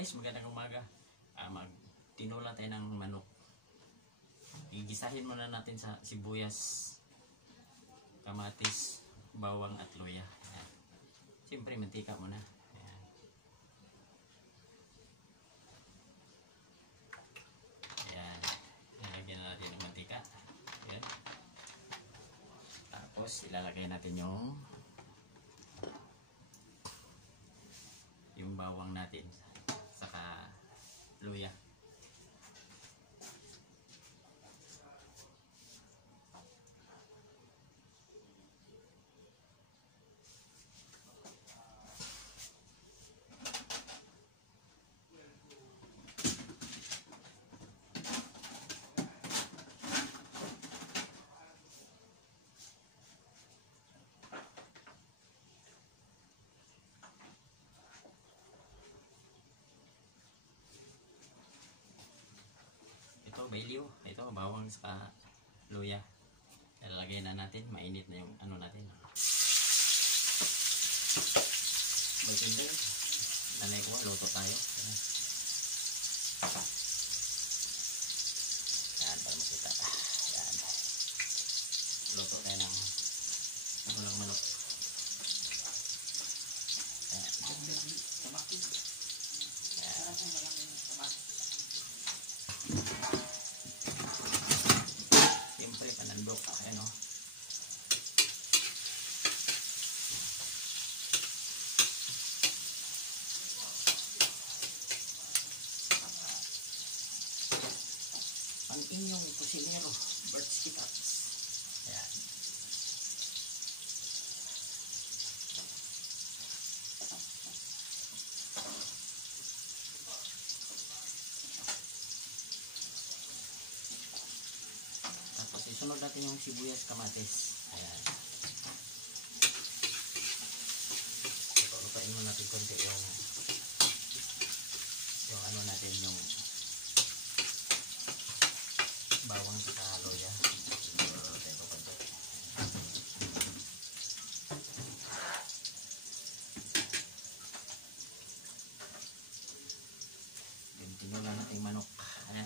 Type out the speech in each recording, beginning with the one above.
Guys, magandang umaga. Magtinula tayo ng manok. Igisahin muna natin sa sibuyas, kamatis, bawang at luya. Ayan. Siyempre mantika muna. Ayan. Ayan. Ilalagyan na natin ng mantika. Ayan. Tapos ilalagay natin yung bawang natin saka luya. Ito bayliw, ito bawang sa luya. Ilalagay na natin, mainit na yung ano natin. Baitin din. Nanay ko, luto tayo. Yan, para makita. Yan. Luto tayo ng manok. Yan. Siyempre panandok ano. Ang inyong kusinero, Bert's Kitchens. Ayan. Tapos isunod natin yung sibuyas, kamatis. Ayan. Lupain mo natin konti yung ano natin, yung bawang sa luya. Tinula natin manok. Ayan.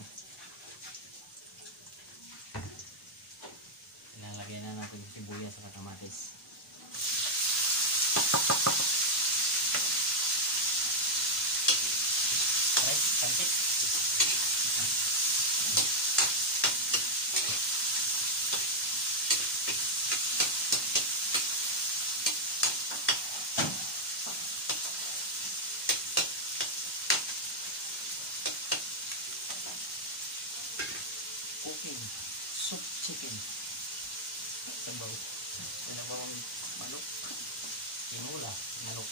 Ilalagay na natin yung sibuyas at kamatis. Aray, kantik. Cooking soup chicken. Sabaw. Sinabawang manok. Tinula manok.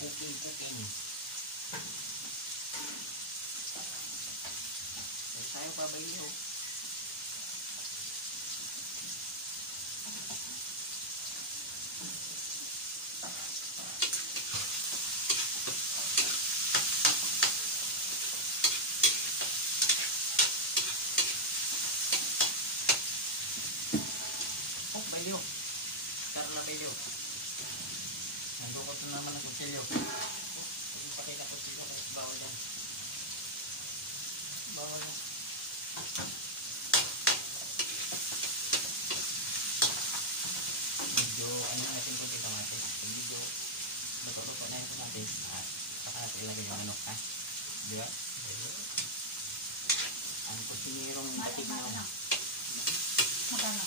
Cooking. Dari tayo pa bayliw. Oh, bayliw. Karla bayliw. Nandukot na naman ang kutsilyo. Hindi pa kayo na kutsilyo kasi bawal yan. Bawal yan. Medyo ano natin kung kamatis. Medyo luto-luto na yung kamatis. At saka natin ilagay yung manok ha. Diba? Ang kusinirong batik na. Magkano?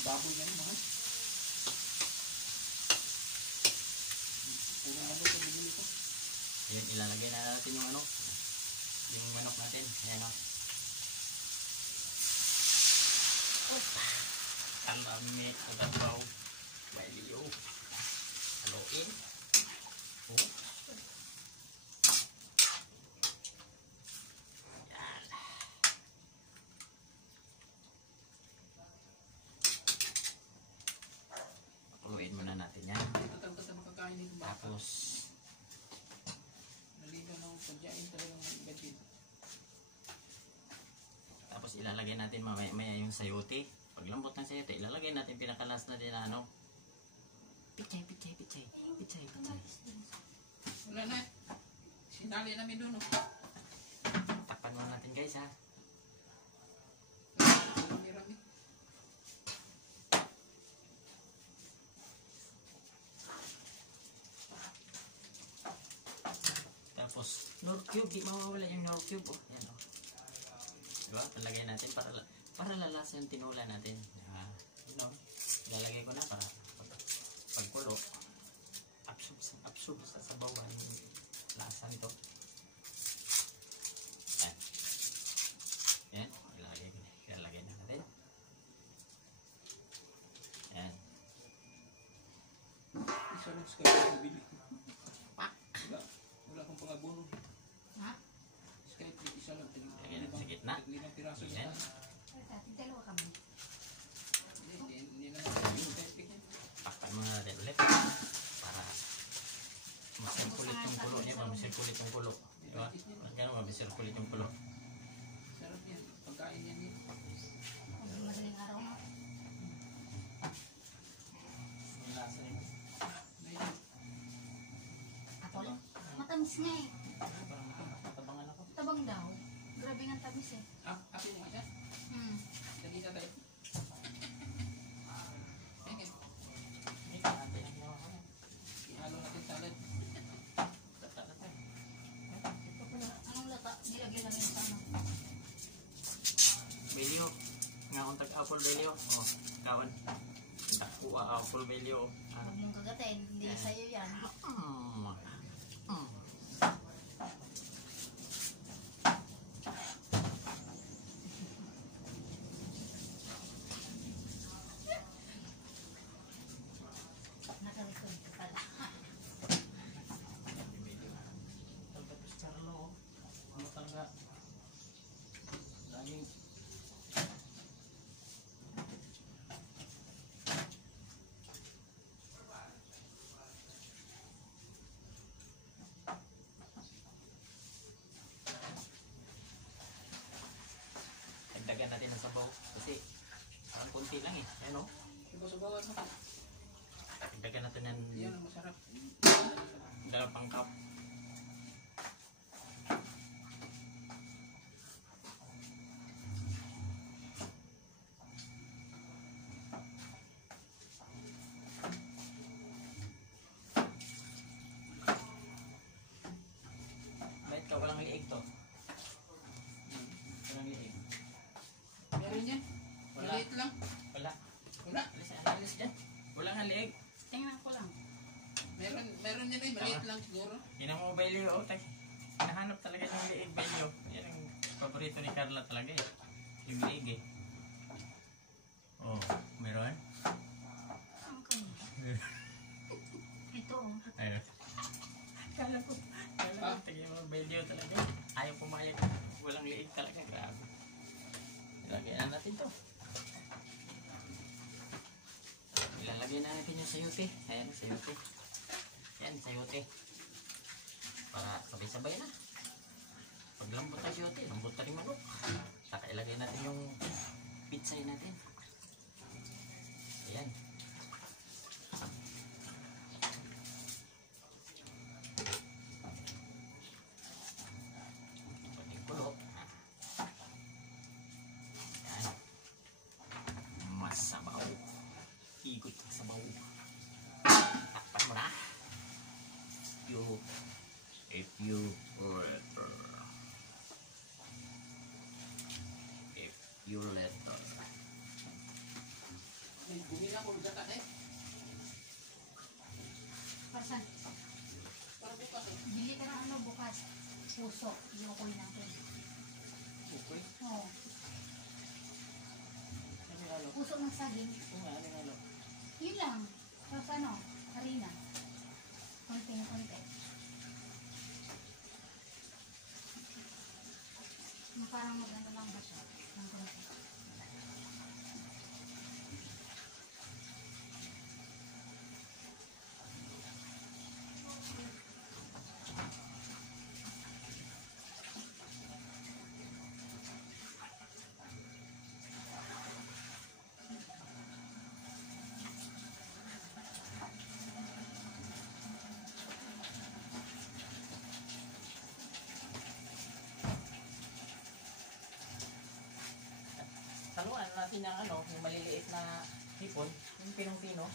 Baboy yan mga. Puro manok sa binili ko. Yan, ilalagay na natin yung manok natin. Ayan o. Kalami, kadabaw, mailiyo. Haluin. Oh. Yan. Haluin muna natin yan. Tatangkat na makakain nito ba? Tapos, Naligaw na akong sadyain talagang mag-gadget. tapos ilalagay natin mamaya yung sayote. Pag lambot ng sayote, ilalagay natin pinakalas na din ano. Pichay. Wala na. Sinali namin doon. Oh. Takpan muna natin guys ha. Rami-rami. Tapos, Nor Cube, di mawawala yung Nor Cube. Oh, yan oh. Diba? Palagay natin para lalasa yung tinula natin. You know, ilalagay ko na para pagkulo. Absorb sa sabawan yung lasa nito. Yan. Yan. Ilalagay na natin. Yan. Isa lang Skype na bili. Wala akong pangabono. Ha? Skype isa lang. Lagyan natin sa gitna. Limang piraso Yan. yan. Dalawa kami. Hindi na yung Skype yan. Takpan muna natin ulit. Para masirkulit yung kulo niya. Masirkulit yung kulo. Diba? Ganun masirkulit yung kulo. Sarap yan. Pagkain yan yun. Kung madaling araw mo. Yung lasa niya. Ngayon. Ako lang. Matamis nga eh. Parang matabangan ako. Tabang daw. Grabe nga tamis eh. Akin yung isa. Hmm. Lagi na tayo. Ayan. Ihalo natin salad. Anong lata? Nilagyan lang yung ano. Belio. Nga kung tag-apple belio. Oh, kawan. Nakuha apple belio. Huwag mong kagatin. Hindi sa'yo yan. Nakalikod ka pala. Tapos Charlo. Ano talaga? Laging dagdagan natin ng sabaw kasi parang konti lang eh. Ayan o. Subaw-subawan mo. Dagdagan natin ng Yan ang masarap. dalawang cup. Bakit ka walang liig to? Walang liig. Meron yan. Wala. Maliit lang. Wala. Wala. Alis dyan. Wala nga liig. Tingnan ko lang. Meron yan eh. Maliit lang siguro. Yan ang mobile oh. Nahanap talaga ng liig belyo. Yan ang paborito ni Carla talaga eh. Yung liig eh. Oh, meron? Ang kanya. Ito oh. Ayun. Kala ko tingin mo belyo talaga. Ayaw pumayag. Walang liig talaga. Grabe. Ilagay na natin to. Ilalagay na natin yung sayote. Ayan, sayote. Ayan, sayote. Para sabay-sabay na. Pag lambot na sayote, lambot na rin manok. Saka ilagay natin yung pitsay natin. Ayan. Pwedeng kulo. Ayan. Masabaw. Ikot ang sabaw. Takpan mo na. If you let Bumili ako ng gata eh. Parsan. Para bukas eh. Bili ka ng ano bukas. Puso. Iukoy natin. okay. Oo. Ano yung halo? Puso ng saging. Oo nga, anong halo? Yun lang. Tapos ano, harina. Konting-konti. Parang maganda lang ba siya? Ng konti. Haluan natin yung ano, yung maliliit na hipon, yung pinong-pino.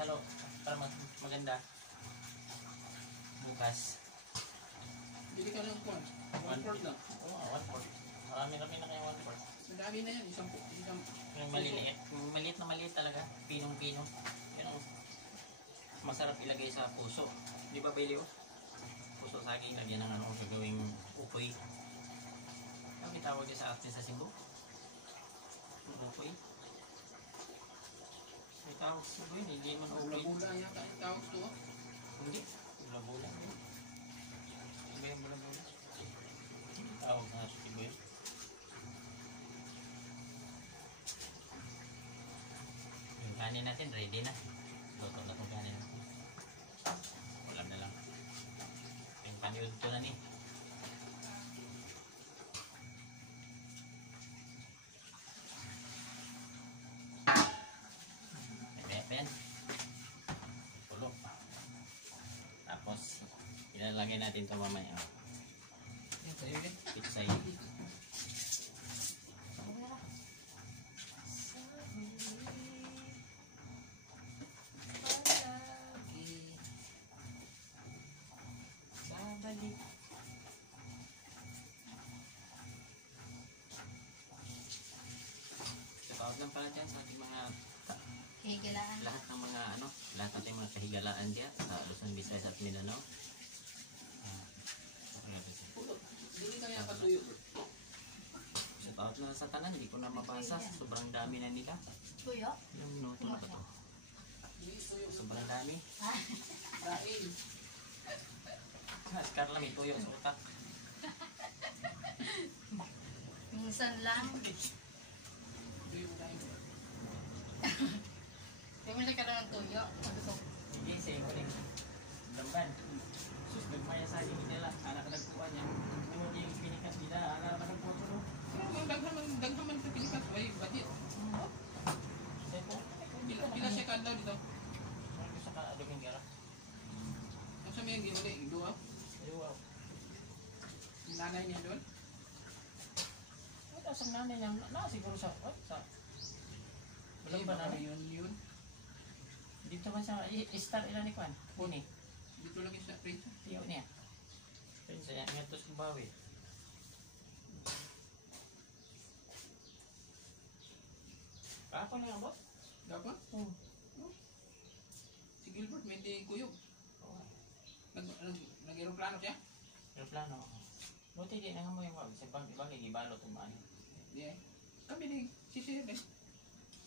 Halo, para maganda. Bukas. Bili ka ng kwan. 1/4 lang. Oo, 1/4. Marami-rami na kayo 1/4. Madami na yan. Isang Yung maliliit. Yung maliit na maliit talaga. Pinong-pino. Yan ang masarap ilagay sa puso. Di ba, Belio? Puso saging, lagyan ng ano, gagawing upoy. Ano tawag niya sa atin sa Cebu? Upoy. May tawag sa Cebu yun, hindi man upoy. bula-bula yata yung tawag to. Hindi. Bula-bula. Iba yung bula-bula. Tawag na sa Cebu yun. Yung kanin natin, ready na. Luto na itong kanin natin. Ulam na lang. Yung paniod ko na ni. Pepen. Pulo. Tapos, ilalagay natin ito mamaya. Yan, sa'yo din. Pitsay. Babalik. Shoutout lang pala dyan sa ating mga Higilaan. lahat ng mga ano, lahat ng ating mga kahigalaan dyan sa Luzon, Visayas at Mindanao. Pulo. Bili ka yan katuyo. Shoutout na sa tanan, hindi ko na mabasa. Sobrang dami na nila. Tuyo. Yung minuto na ba to? Bili tuyo. Sobrang dami. Daing. Si Carla may tuyo sa utak. Minsan lang. Tuyo mo daing. Bumili ka lang ng tuyo. Sabi ko, Hindi, sa iyo rin. Damban. Sus, nagmaya sa akin nila. Anak nagkuha niya. Yung yung pinikas nila, anak nagkuha ko. Daghaman sa Pilipinas. Ay, budget. Pila siya ka daw dito. Ano sa ka-adobing gara? Ang sa may giwali, dua. Wow. Yung nanay niya doon. Ito sa nanay niya. Siguro sa... Sa... Walang ba nanay? Yun. Dito man sa... Star ilan ni Kwan? Puni. Dito lang yung sa prito. Tiyo niya. Pinsa niya. Ngayon ito sa bawi. Kako na nga boss? Dapat? Oo. Si Gilbert, may hindi kuyog. Nag-aeroplano siya? Yung plano. Buti di na nga mo yung wag. Sa bagay, gibalo itong mani. Di eh. Kami ni sisir eh.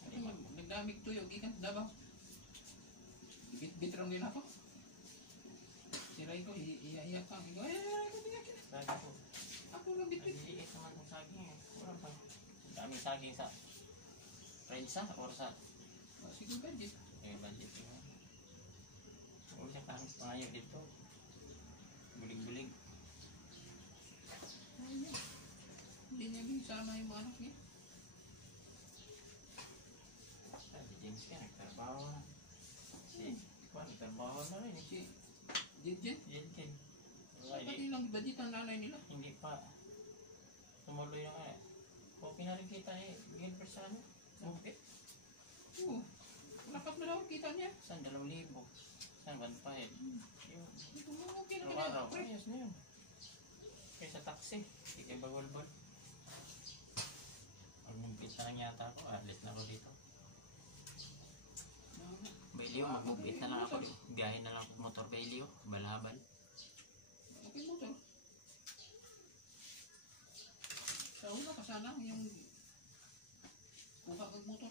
Kasi nagdamig tuyog, ikan sa Davao. Bitram din ako. Siray ko, iya ka. Igo, Lagi ko. ako lang bitbit. Nagliliit naman ng saging eh. Kurang pa. Daming saging sa prensa or sa Sige, budget. budget yun. Kung siya kahit pangayo dito. Bulig-bulig. Hindi niya binsama yung mga anak niya. Si James ka, nagtrabaho na. Si Kwan, nagtrabaho na rin. Si Jidjit. Jenkin. Pati lang budget ang nanay nila. Hindi pa. Tumuloy na nga eh. Okay na rin kita ni Gilbert sa ano? Bukit. Oo. Lakas na daw kita niya. Saan? 2,000. Saan? 1,500. Yun. Okay na Araw-araw. kanya. Ayos na yun. Kaya sa taxi. Hindi kayo bagol-bol. Mag-mumpit na lang yata ako. Alis na ako dito. Bailio, mag-mumpit na lang ako. Biyahe na lang ako motor Bailio. Balaban. Okay mo to. Sa una ka sana yung Kuha kag motor.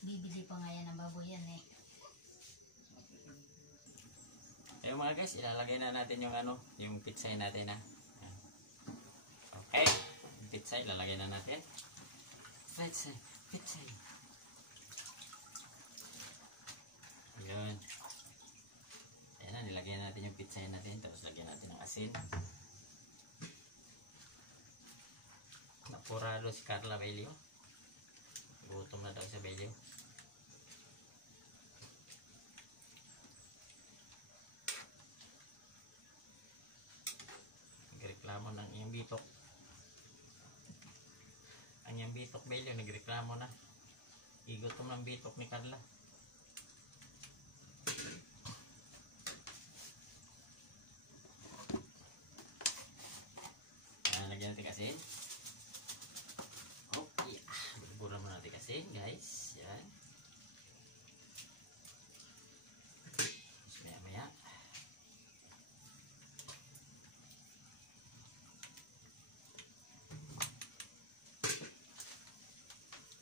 Bibili pa nga yan ng baboy yan eh. Ayun mga guys, ilalagay na natin yung ano, yung pitsay natin ha. Ayan. Okay, yung pitsay ilalagay na natin. Pitsay, pitsay. Ayun. Ayan na, nilagay natin yung pitsay natin. Tapos lagyan natin ng asin. Napurado si Carla Belio. Gutom na daw si Belio. Nagreklamo ng iyong bitok. Ang iyong bitok Belio, nagreklamo na. Igutom ng bitok ni Carla. Lagyan natin kasi. Okay. Bulburan mo natin kasi, guys. Yan. Tapos maya-maya.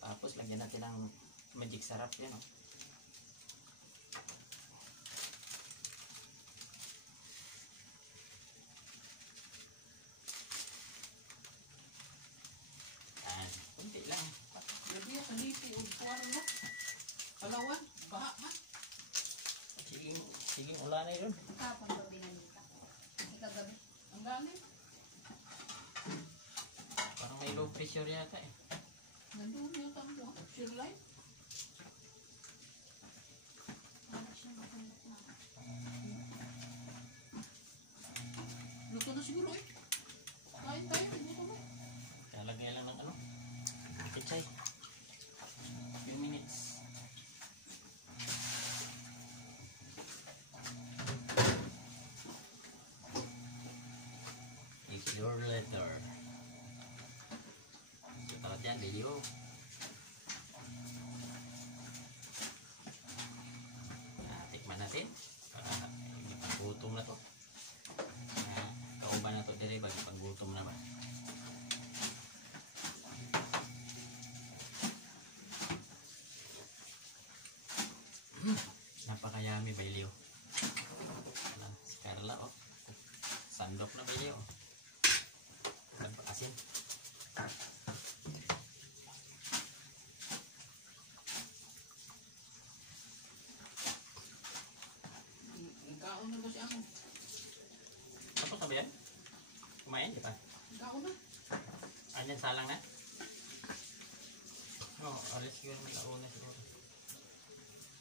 Tapos lagyan natin ng magic sarap yan. Oh. Palawan, baha man. Sige, ulan na yun. Kapon ba binanita? Ikagabi. Ang galing. Parang may low pressure yata eh. Nandun yung tambo. Sure life. Wala siya matandok na. Luto na siguro eh. Kain tayo, luto na. Lalagay lang ng ano. Pichay. Few minutes. It's your letter. Setelah dyan, video. Nah, tikman natin. Para paggutom na to. Kauban na to dire bagi paggutom na ba. Napakayami Belio. Si Carla oh. Sandok na Belio. Asin. Ikaon na ba si Amo? Tapos na ba yan? Kumain, di ba? Ikaon na. Anyan salang na? Oo, alis siguro magkauna siguro.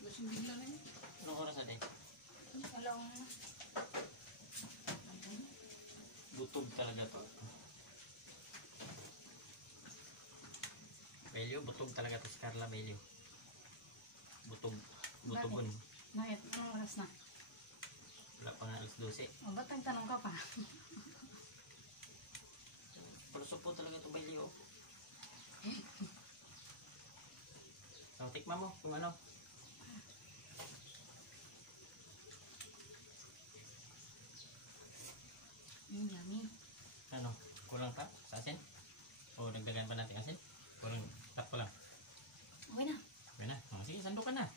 Lasing bigla na yun. Anong oras natin? Alaw na. Butog talaga to. Belio, butog talaga to si Carla Belio. Butog. Butogon. Bakit? Anong oras na? Wala pa nga alas 12. O, ba't nagtanong ka pa? Palusok po talaga to Belio. So, tikman mo kung ano. Yummy. Ano? Kulang pa sa asin? O dagdagan pa natin asin? Kulang takpo lang. Okay na. Okay na. O, sige, sandok ka na.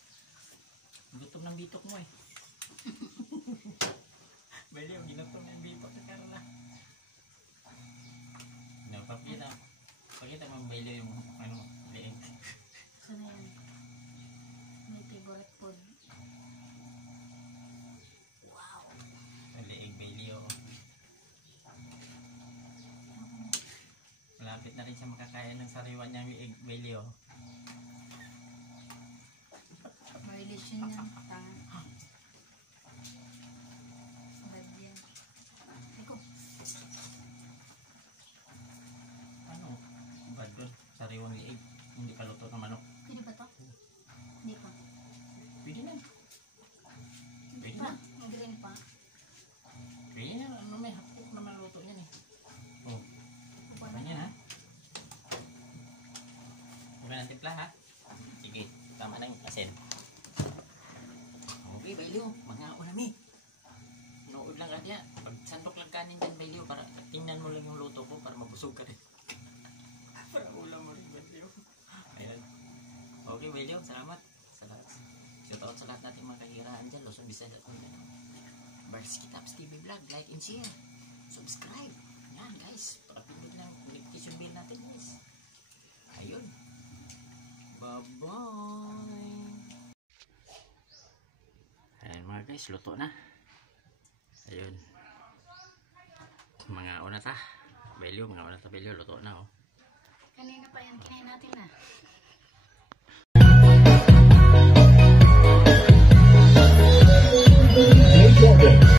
Gutom ng bitok mo eh. Belio, ginutom ng bitok ni Carla. No, pakita mo Belio yung ano, leeg. Sana yan. May favorite food. Wow. Leeg Belio. Malapit na rin siya makakain ng sariwan niyang leeg Belio. Violation yan. Tanga. Bad yan. Eko. Ano? Bad doon. Sariwang leeg. Hindi pa luto ng manok. Pwede ba to? Hindi pa. Pwede na. Hindi pa. Magaling pa. Pwede na. Ano may hapok naman luto niyan eh. Oh. Upa Ganyan ha. Huwag na ng timpla ha. Sige. Tama na yung asin. Okay, Belio. Mga unami. Nood lang ka niya. Pag sandok lang kanin dyan, Belio, para tingnan mo lang yung luto ko para mabusog ka rin. Para ulam mo rin, Belio. Ayun. Okay, Belio, salamat. Shout out sa lahat natin mga kahiraan dyan, Luzon, Visayas at Mindanao. Barski Taps TV Vlog, like and share. Subscribe. Yan guys, para pindot lang notification bell natin guys. Ayun. Bye-bye. Ayan mga guys, luto na. Ayun. Mga una ta. Belio, mga una ta Belio, luto na oh. Kanina pa yan, kinain natin na. Hey,